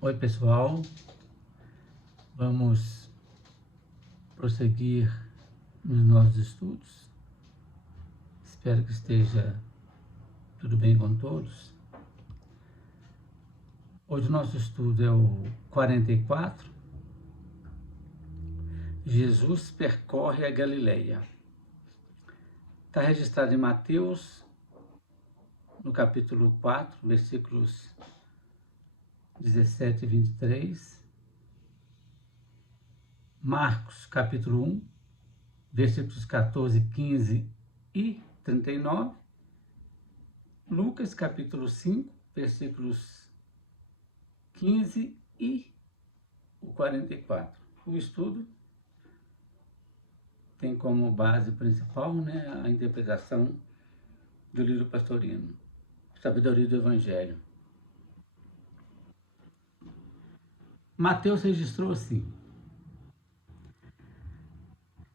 Oi, pessoal. Vamos prosseguir nos nossos estudos. Espero que esteja tudo bem com todos. Hoje o nosso estudo é o 44. Jesus percorre a Galileia. Está registrado em Mateus, no capítulo 4, versículos 17 e 23. Marcos, capítulo 1, versículos 14, 15 e 39. Lucas, capítulo 5, versículos 15 e o 44. O estudo tem como base principal, a interpretação do livro pastorino, Sabedoria do Evangelho. Mateus registrou assim: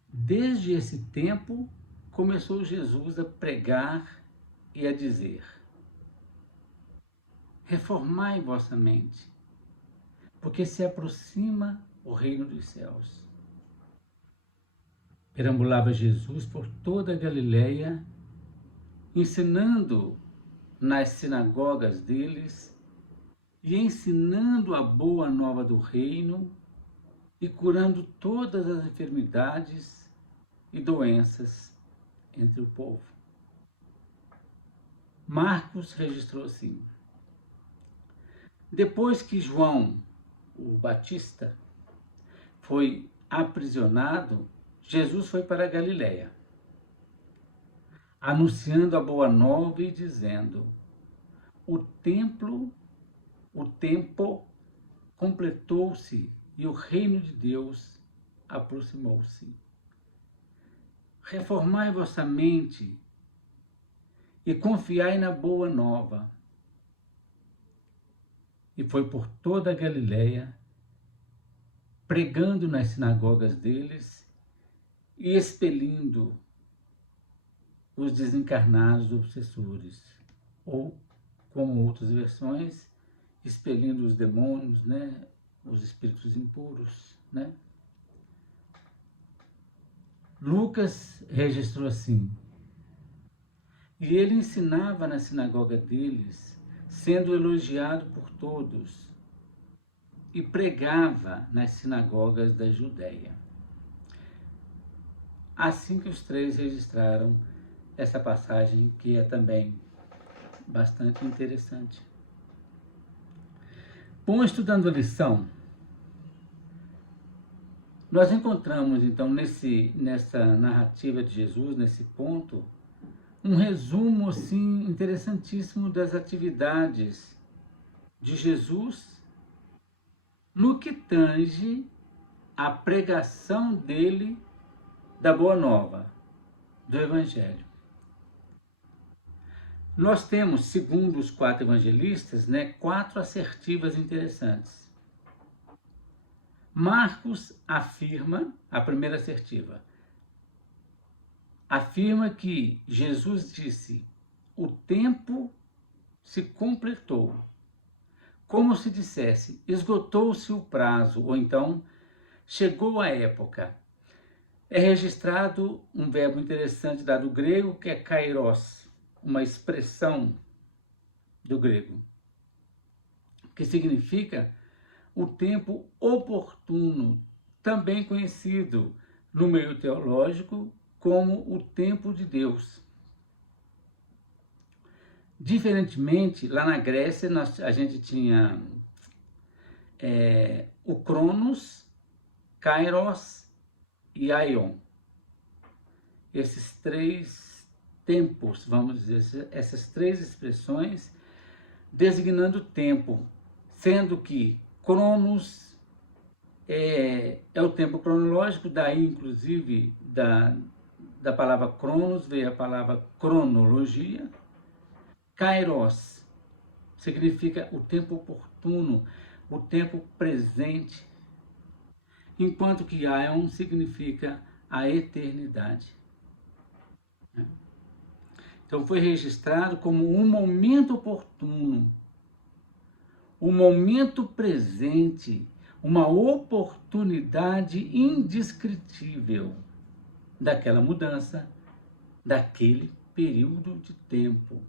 desde esse tempo começou Jesus a pregar e a dizer: reformai vossa mente, porque se aproxima o reino dos céus. Perambulava Jesus por toda a Galileia, ensinando nas sinagogas deles e ensinando a boa nova do reino e curando todas as enfermidades e doenças entre o povo. Marcos registrou assim: depois que João, o Batista, foi aprisionado, Jesus foi para a Galileia, anunciando a boa nova e dizendo: o tempo completou-se e o reino de Deus aproximou-se. Reformai vossa mente e confiai na boa nova. E foi por toda a Galileia, pregando nas sinagogas deles e expelindo os desencarnados obsessores, ou, como outras versões, expelindo os demônios, os espíritos impuros, Lucas registrou assim: e ele ensinava na sinagoga deles, sendo elogiado por todos, e pregava nas sinagogas da Judéia. Assim que os três registraram essa passagem, que é também bastante interessante. Bom, estudando a lição, nós encontramos então nessa narrativa de Jesus, nesse ponto, um resumo assim interessantíssimo das atividades de Jesus no que tange a pregação dele da Boa Nova, do Evangelho. Nós temos, segundo os 4 evangelistas, 4 assertivas interessantes. Marcos afirma, a primeira assertiva, afirma que Jesus disse: o tempo se completou. Como se dissesse, esgotou-se o prazo, ou então, chegou a época. É registrado um verbo interessante do grego, que é kairos, uma expressão do grego, que significa o tempo oportuno, também conhecido no meio teológico como o tempo de Deus. Diferentemente, lá na Grécia, a gente tinha o Cronos, Kairos e Aion. Esses 3 tempos, vamos dizer, essas 3 expressões designando o tempo, sendo que Cronos é o tempo cronológico, daí inclusive da palavra Cronos veio a palavra cronologia. Kairos significa o tempo oportuno, o tempo presente, enquanto que Aion significa a eternidade. Então foi registrado como um momento oportuno, o momento presente, uma oportunidade indescritível daquela mudança, daquele período de tempo.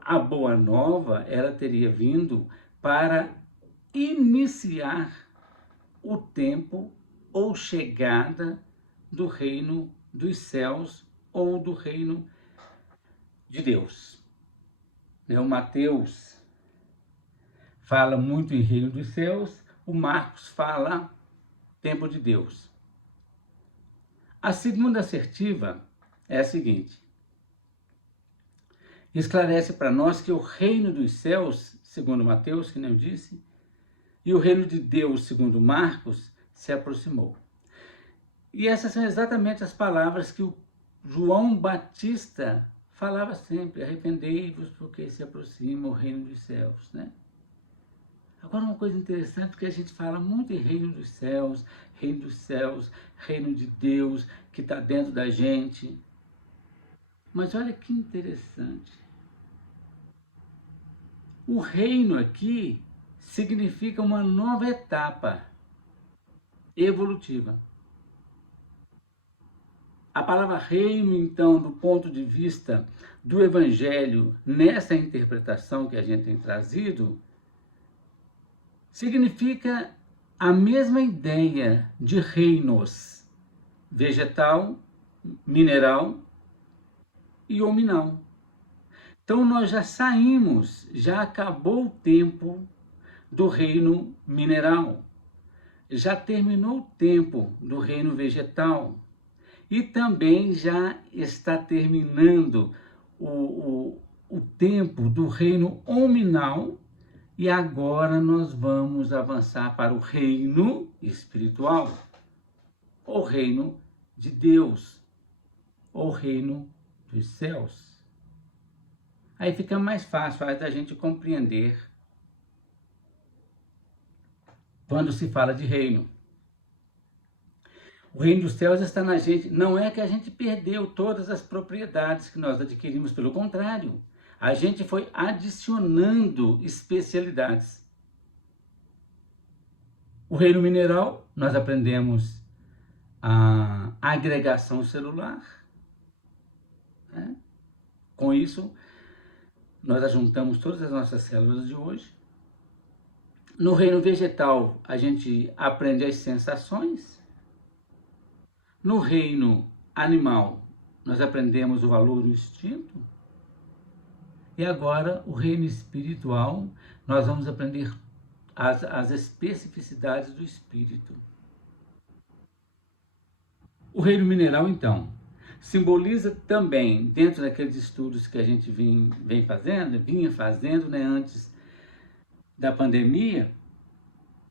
A boa nova, ela teria vindo para iniciar o tempo ou chegada do reino dos céus ou do reino de Deus. O Mateus fala muito em reino dos céus, o Marcos fala tempo de Deus. A segunda assertiva é a seguinte: esclarece para nós que o reino dos céus, segundo Mateus, que nem eu disse, e o reino de Deus, segundo Marcos, se aproximou. E essas são exatamente as palavras que o João Batista falava sempre: arrependei-vos porque se aproxima o reino dos céus, né? Agora, uma coisa interessante, porque a gente fala muito em reino dos céus, reino de Deus, que está dentro da gente. Mas olha que interessante. O reino aqui significa uma nova etapa evolutiva. A palavra reino, então, do ponto de vista do Evangelho, nessa interpretação que a gente tem trazido, significa a mesma ideia de reinos: vegetal, mineral e hominal. Então nós já saímos, já acabou o tempo do reino mineral, já terminou o tempo do reino vegetal e também já está terminando o tempo do reino hominal. E agora nós vamos avançar para o reino espiritual, o reino de Deus, o reino dos céus. Aí fica mais fácil da gente compreender quando se fala de reino. O reino dos céus está na gente. Não é que a gente perdeu todas as propriedades que nós adquirimos, pelo contrário. A gente foi adicionando especialidades. O reino mineral, nós aprendemos a agregação celular, né? Com isso, nós ajuntamos todas as nossas células de hoje. No reino vegetal, a gente aprende as sensações. No reino animal, nós aprendemos o valor do instinto. E agora, o reino espiritual, nós vamos aprender as especificidades do espírito. O reino mineral, então, simboliza também, dentro daqueles estudos que a gente vinha fazendo, né, antes da pandemia,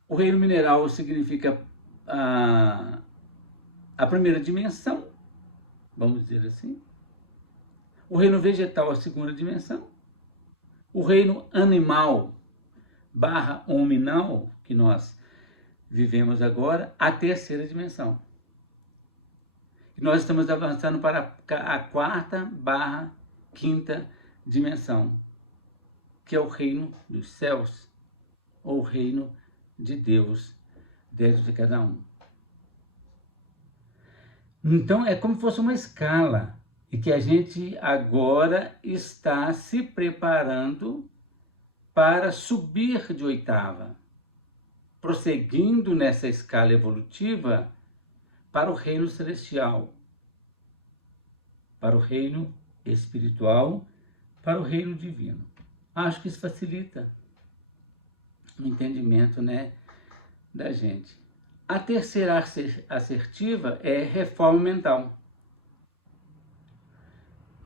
o reino mineral significa a primeira dimensão, vamos dizer assim. O reino vegetal, a segunda dimensão. O reino animal / hominal, que nós vivemos agora, a terceira dimensão. E nós estamos avançando para a quarta / quinta dimensão, que é o reino dos céus, ou o reino de Deus dentro de cada um. Então é como se fosse uma escala, e que a gente agora está se preparando para subir de oitava, prosseguindo nessa escala evolutiva para o reino celestial, para o reino espiritual, para o reino divino. Acho que isso facilita o entendimento, né, da gente. A terceira assertiva é reforma mental.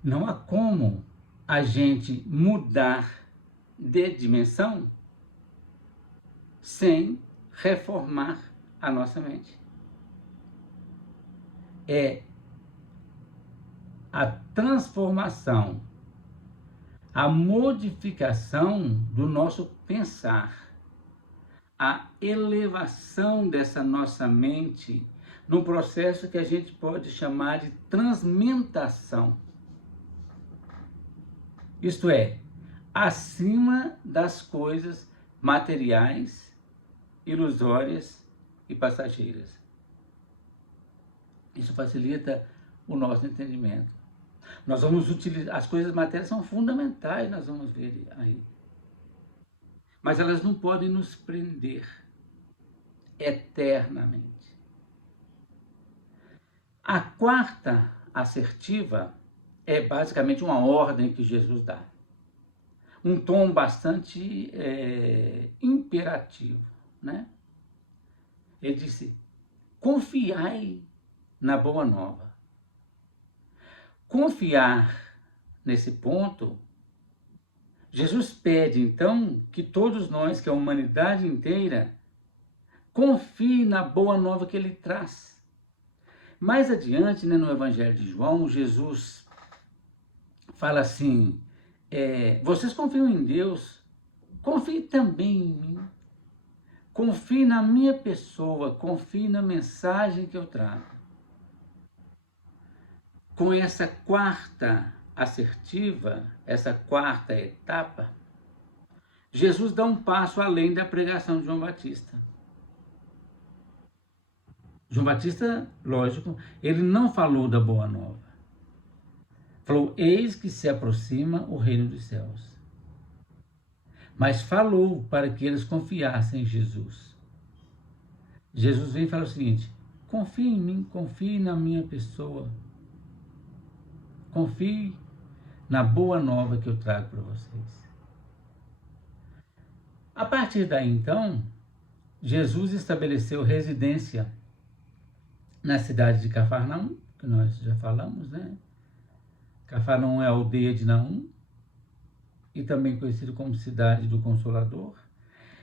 Não há como a gente mudar de dimensão sem reformar a nossa mente. É a transformação, a modificação do nosso pensar, a elevação dessa nossa mente num processo que a gente pode chamar de transmentação. Isto é, acima das coisas materiais, ilusórias e passageiras. Isso facilita o nosso entendimento. Nós vamos utilizar, as coisas materiais são fundamentais, nós vamos ver aí. Mas elas não podem nos prender eternamente. A quarta assertiva é basicamente uma ordem que Jesus dá. Um tom bastante imperativo, né? Ele disse, confiai na boa nova. Confiar nesse ponto, Jesus pede então que todos nós, que a humanidade inteira, confie na boa nova que ele traz. Mais adiante, né, no Evangelho de João, Jesus fala assim, vocês confiam em Deus, confie também em mim. Confie na minha pessoa, confie na mensagem que eu trago. Com essa quarta assertiva, essa quarta etapa, Jesus dá um passo além da pregação de João Batista. João Batista, lógico, ele não falou da boa nova. Falou, eis que se aproxima o reino dos céus. Mas falou para que eles confiassem em Jesus. Jesus vem e fala o seguinte, confie em mim, confie na minha pessoa. Confie na boa nova que eu trago para vocês. A partir daí, então, Jesus estabeleceu residência na cidade de Cafarnaum, que nós já falamos, né? Cafarnaum é a aldeia de Naum, e também conhecido como cidade do Consolador.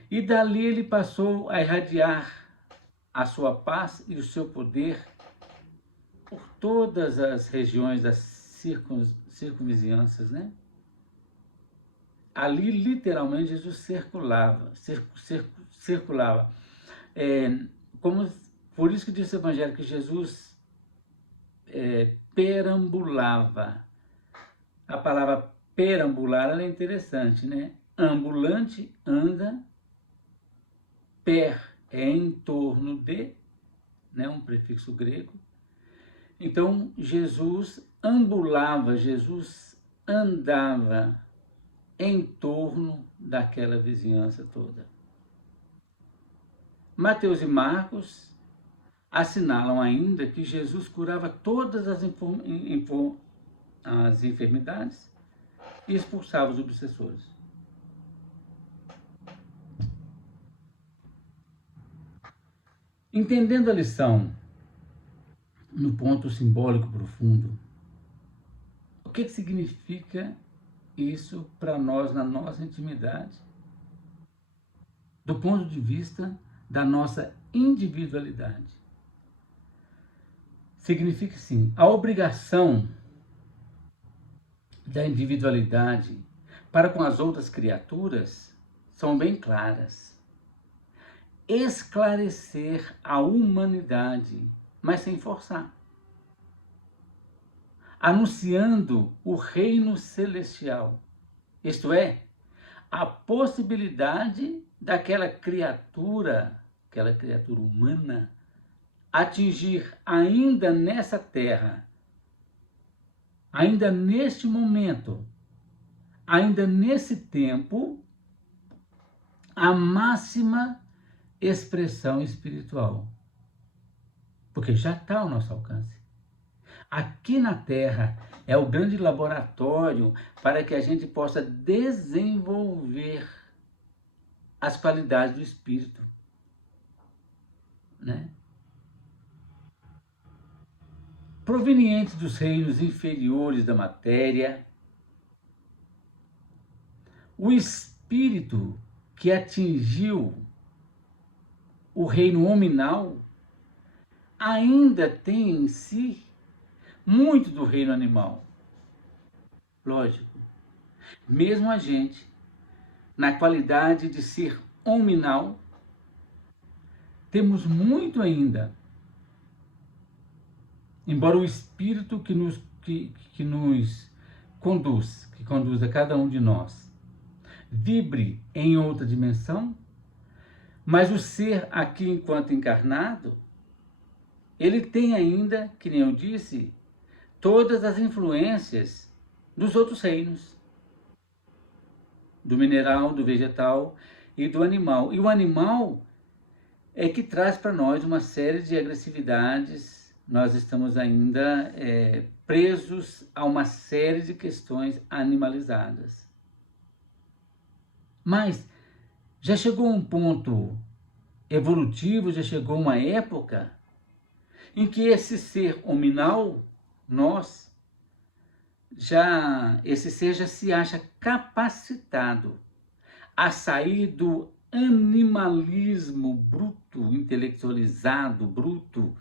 E dali ele passou a irradiar a sua paz e o seu poder por todas as regiões das circunvizinhanças, né? Ali, literalmente, Jesus circulava. Por isso que diz o Evangelho que Jesus perambulava. A palavra perambular ela é interessante, né? Ambulante, anda, per é em torno de, né? Um prefixo grego. Então, Jesus ambulava, Jesus andava em torno daquela vizinhança toda. Mateus e Marcos assinalam ainda que Jesus curava todas as enfermidades e expulsava os obsessores. Entendendo a lição no ponto simbólico profundo, o que significa isso para nós na nossa intimidade, do ponto de vista da nossa individualidade? Significa, sim, a obrigação da individualidade para com as outras criaturas são bem claras. Esclarecer a humanidade, mas sem forçar. Anunciando o reino celestial, isto é, a possibilidade daquela criatura humana, atingir ainda nessa terra, ainda neste momento, ainda nesse tempo, a máxima expressão espiritual. Porque já está ao nosso alcance. Aqui na Terra é o grande laboratório para que a gente possa desenvolver as qualidades do Espírito, né? Provenientes dos reinos inferiores da matéria, o Espírito que atingiu o reino hominal ainda tem em si muito do reino animal. Lógico, mesmo a gente, na qualidade de ser hominal, temos muito ainda. Embora o Espírito que nos conduz a cada um de nós, vibre em outra dimensão, mas o ser aqui enquanto encarnado, ele tem ainda, que nem eu disse, todas as influências dos outros reinos, do mineral, do vegetal e do animal. E o animal é que traz para nós uma série de agressividades. Nós estamos ainda presos a uma série de questões animalizadas. Mas já chegou um ponto evolutivo, já chegou uma época em que esse ser hominal, esse ser já se acha capacitado a sair do animalismo bruto, intelectualizado, bruto,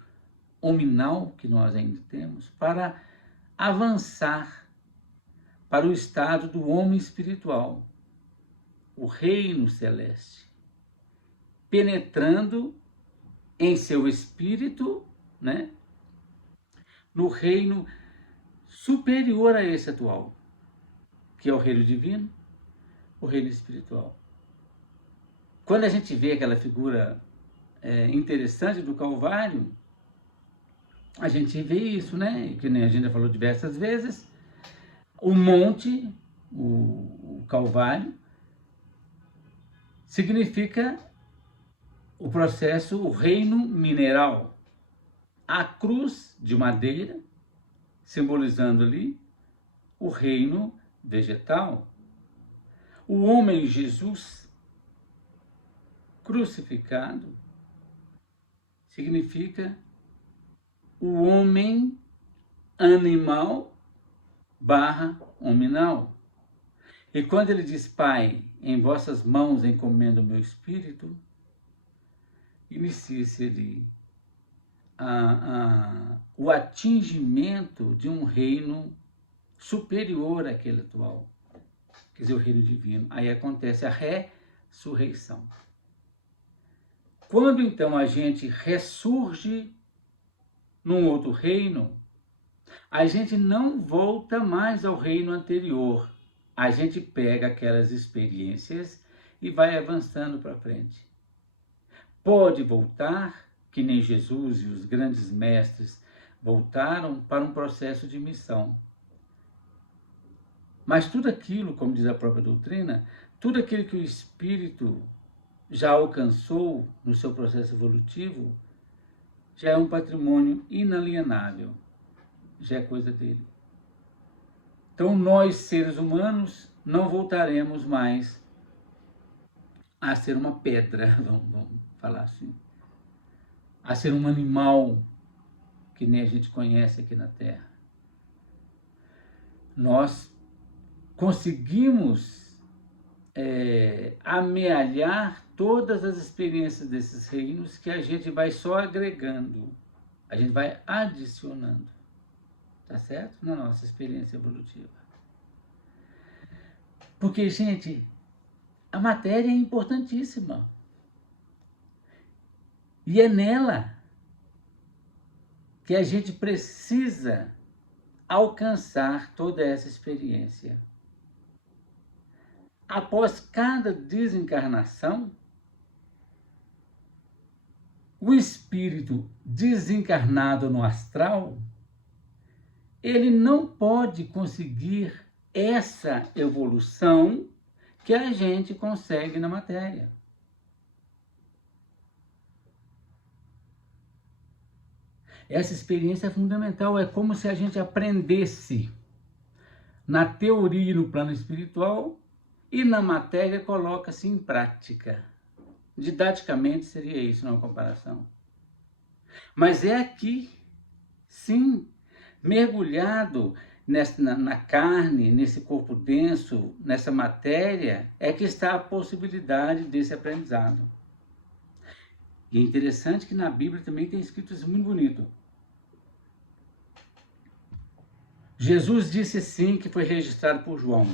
hominal que nós ainda temos, para avançar para o estado do homem espiritual, o reino celeste, penetrando em seu espírito, né, no reino superior a esse atual, que é o reino divino, o reino espiritual. Quando a gente vê aquela figura interessante do Calvário, a gente vê isso, né? Que nem a gente já falou diversas vezes. O monte, o Calvário, significa o processo, o reino mineral. A cruz de madeira, simbolizando ali o reino vegetal. O homem Jesus crucificado significa o homem animal barra hominal. E quando ele diz, Pai, em vossas mãos encomendo o meu espírito, inicia-se ali o atingimento de um reino superior àquele atual, quer dizer, o reino divino. Aí acontece a ressurreição. Quando então a gente ressurge num outro reino, a gente não volta mais ao reino anterior. A gente pega aquelas experiências e vai avançando para frente. Pode voltar, que nem Jesus e os grandes mestres voltaram para um processo de missão. Mas tudo aquilo, como diz a própria doutrina, tudo aquilo que o espírito já alcançou no seu processo evolutivo, já é um patrimônio inalienável, já é coisa dele. Então nós, seres humanos, não voltaremos mais a ser uma pedra, vamos falar assim, a ser um animal que nem a gente conhece aqui na Terra. Nós conseguimos amealhar todas as experiências desses reinos que a gente vai só agregando, a gente vai adicionando, tá certo? Na nossa experiência evolutiva. Porque, gente, a matéria é importantíssima. E é nela que a gente precisa alcançar toda essa experiência. Após cada desencarnação, o espírito desencarnado no astral, ele não pode conseguir essa evolução que a gente consegue na matéria. Essa experiência é fundamental, é como se a gente aprendesse na teoria e no plano espiritual e na matéria coloca-se em prática. Didaticamente seria isso, não uma comparação. Mas é aqui, sim, mergulhado na carne, nesse corpo denso, nessa matéria, é que está a possibilidade desse aprendizado. E é interessante que na Bíblia também tem escrito isso muito bonito. Jesus disse assim, que foi registrado por João: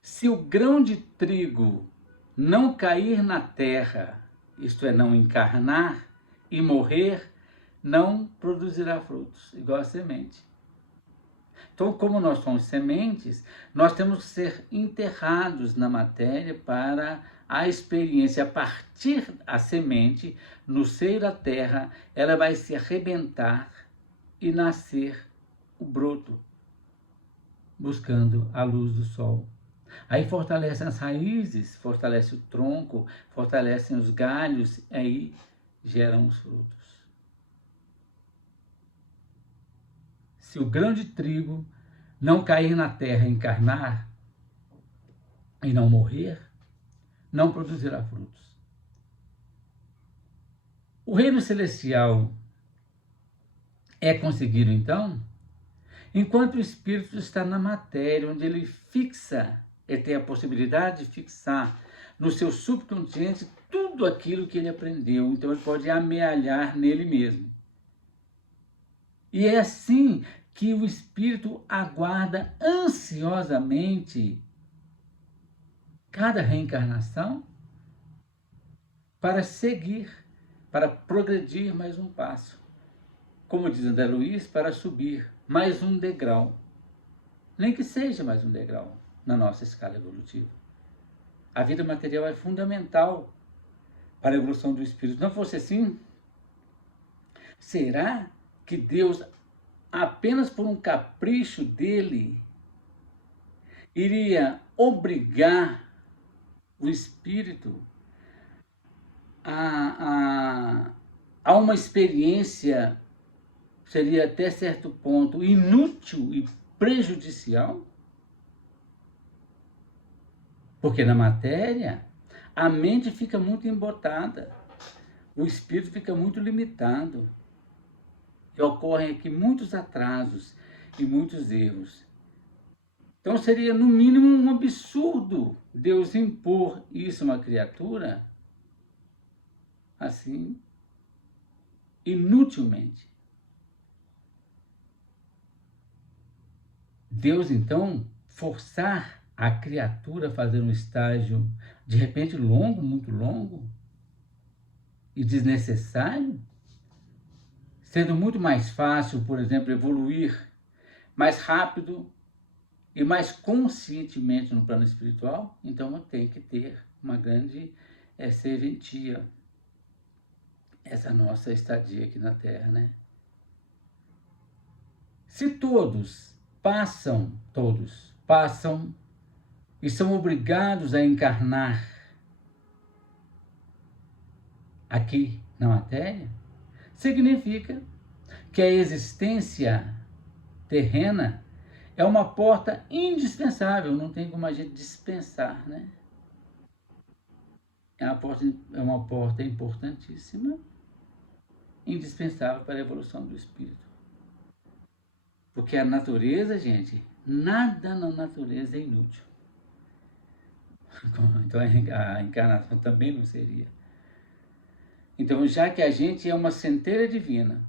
se o grão de trigo não cair na terra, isto é, não encarnar e morrer, não produzirá frutos, igual a semente. Então, como nós somos sementes, nós temos que ser enterrados na matéria para a experiência. A partir da semente, no seio da terra, ela vai se arrebentar e nascer o broto, buscando a luz do sol. Aí fortalecem as raízes, fortalece o tronco, fortalecem os galhos, aí geram os frutos. Se o grão de trigo não cair na terra e encarnar e não morrer, não produzirá frutos. O reino celestial é conseguido, então, enquanto o espírito está na matéria, onde ele fixa, ele tem a possibilidade de fixar no seu subconsciente tudo aquilo que ele aprendeu. Então ele pode amealhar nele mesmo. E é assim que o espírito aguarda ansiosamente cada reencarnação para seguir, para progredir mais um passo. Como diz André Luiz, para subir mais um degrau. Nem que seja mais um degrau na nossa escala evolutiva. A vida material é fundamental para a evolução do espírito. Se não fosse assim, será que Deus, apenas por um capricho dele, iria obrigar o espírito a uma experiência, seria até certo ponto inútil e prejudicial? Porque na matéria a mente fica muito embotada, o espírito fica muito limitado. E ocorrem aqui muitos atrasos e muitos erros. Então seria no mínimo um absurdo Deus impor isso a uma criatura assim, inutilmente. Deus então forçar a criatura a fazer um estágio de repente longo, muito longo e desnecessário, sendo muito mais fácil, por exemplo, evoluir mais rápido e mais conscientemente no plano espiritual, então tem que ter uma grande serventia essa nossa estadia aqui na Terra, né? Se todos passam e são obrigados a encarnar aqui na matéria, significa que a existência terrena é uma porta indispensável, não tem como a gente dispensar, né? É uma porta importantíssima, indispensável para a evolução do espírito. Porque a natureza, gente, nada na natureza é inútil. Então a encarnação também não seria. Então, já que a gente é uma centelha divina,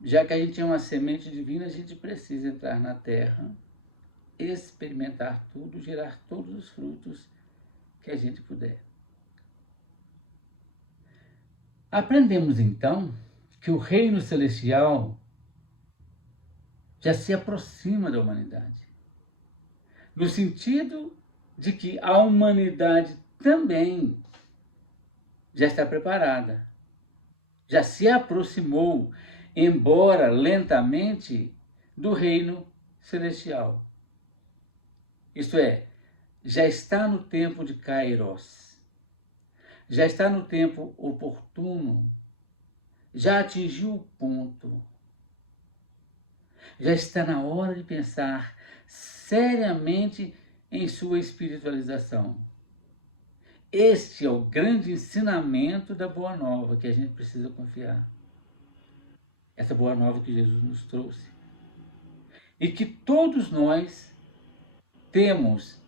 já que a gente é uma semente divina, a gente precisa entrar na Terra, experimentar tudo, gerar todos os frutos que a gente puder. Aprendemos então que o reino celestial já se aproxima da humanidade, no sentido de que a humanidade também já está preparada, já se aproximou, embora lentamente, do reino celestial. Isto é, já está no tempo de Kairos, já está no tempo oportuno, já atingiu o ponto, já está na hora de pensar seriamente em sua espiritualização. Este é o grande ensinamento da Boa Nova que a gente precisa confiar. Essa Boa Nova que Jesus nos trouxe. E que todos nós temos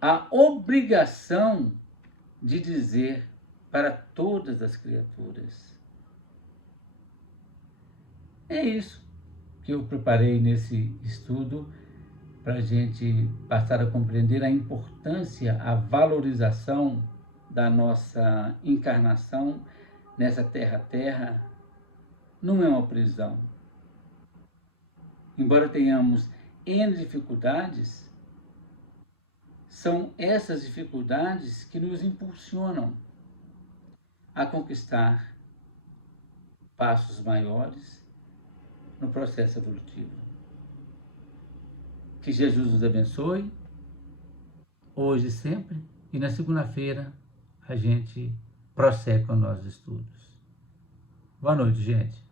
a obrigação de dizer para todas as criaturas. É isso que eu preparei nesse estudo para a gente passar a compreender a importância, a valorização da nossa encarnação nessa terra. Não é uma prisão. Embora tenhamos N dificuldades, são essas dificuldades que nos impulsionam a conquistar passos maiores no processo evolutivo. Que Jesus nos abençoe, hoje e sempre, e na segunda-feira a gente prossegue com nossos estudos. Boa noite, gente.